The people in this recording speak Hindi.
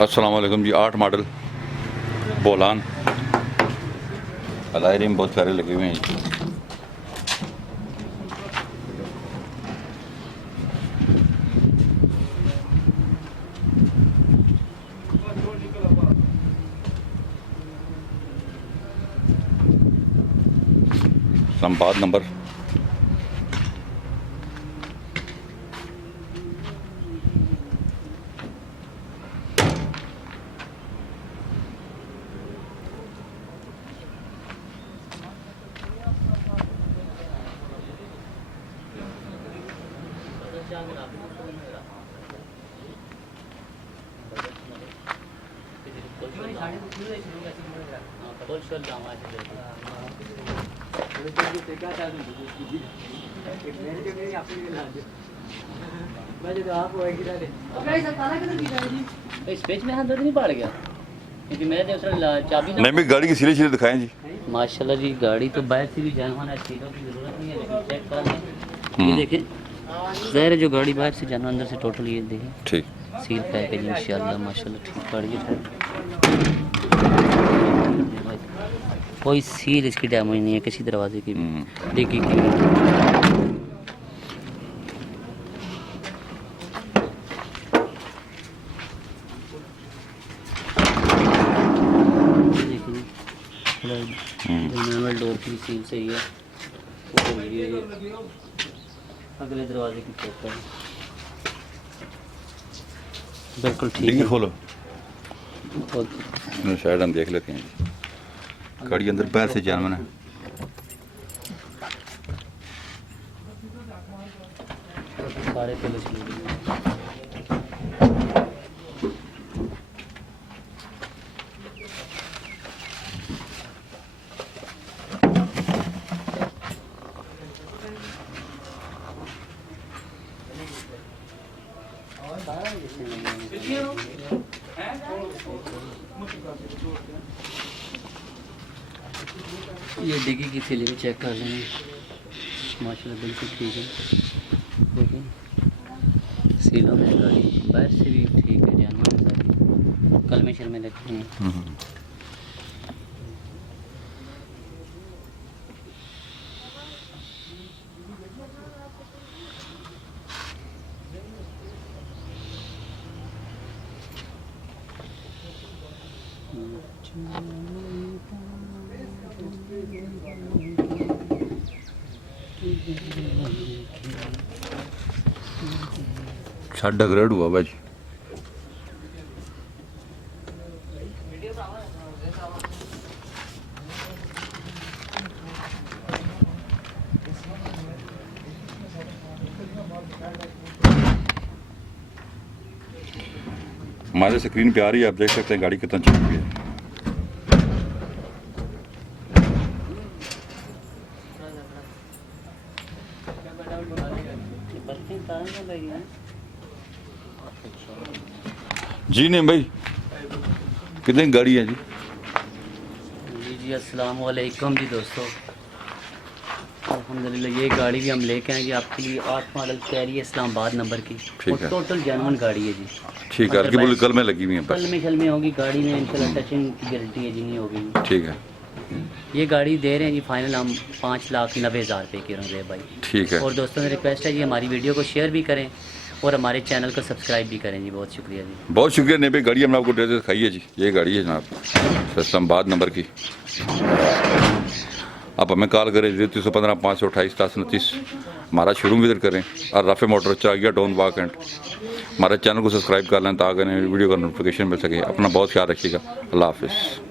अस्सलाम वालेकुम जी। 8 मॉडल बोलान अलायरिंग बहुत सारे लगे हुए हैं जी। इस्लामाबाद नंबर स्पेस में हाथ नहीं पड़ गया क्योंकि मैं चाबी नहीं भी गाड़ी की सीधे सीधे दिखाएं जी। माशाल्लाह जी गाड़ी तो बाहर से भी जानवान है, सीटों की ज़रूरत नहीं है, लेकिन चेक कर लें। ये देखें ज़ाहिर है जो गाड़ी बाहर से जाना अंदर से टोटल ये देखें ठीक सील पैकेज इंशाल्लाह माशाल्लाह ठीक गाड़ी है। कोई सील इसकी डैमेज नहीं है किसी दरवाजे की डिक्की की। डोर की सील सही है। अगले दरवाजे की चेक करें बिल्कुल ठीक है। खोलो शायद हम देख लेते हैं। गाड़ी अंदर बाहर से जानवन है। सारे पुलिस ये डिग्गी की सील भी चेक कर लेंगे माशाल्लाह बिल्कुल ठीक है। देखिए सीलों में गाड़ी बाहर से भी ठीक है, जानवर सारी कल में शर्में लगती हैं। साडा ग्रेड हुआ भाई। हमारे स्क्रीन पे आ रही है, आप देख सकते हैं गाड़ी कितना चल रही है। जी नहीं भाई कितनी गाड़ी है जी? जी अस्सलाम वालेकुम जी दोस्तों, अल्हम्दुलिल्लाह ये गाड़ी भी हम लेके आएंगे आपके लिए। 8 मॉडल कैरी है इस्लामाबाद नंबर की और टोटल जेन्युइन गाड़ी है जी। ठीक है, हल्की कल में लगी हुई है, कल में होगी गाड़ी में इंशाल्लाह, टचिंग की गारंटी है जी नहीं होगी। ठीक है, ये गाड़ी दे रहे हैं जी फाइनल हम 5,90,000 रुपये की रंगे भाई। ठीक है। और दोस्तों से रिक्वेस्ट है जी हमारी वीडियो को शेयर भी करें और हमारे चैनल को सब्सक्राइब भी करें जी। बहुत शुक्रिया जी, बहुत शुक्रिया। नहीं भाई गाड़ी हमने आपको ड्रेस दिखाई है जी, ये गाड़ी है जनाब इस्लामाबाद नंबर की। आप हमें कॉल करें 0315 528 1029। हमारा शोरूम विजिट करें और राफे मोटर चाहिए डोन वाक एंड हमारे चैनल को सब्सक्राइब कर लें ताकि वीडियो का नोटिफिकेशन मिल सके। अपना बहुत ख्याल रखिएगा। अल्लाह हाफिज़।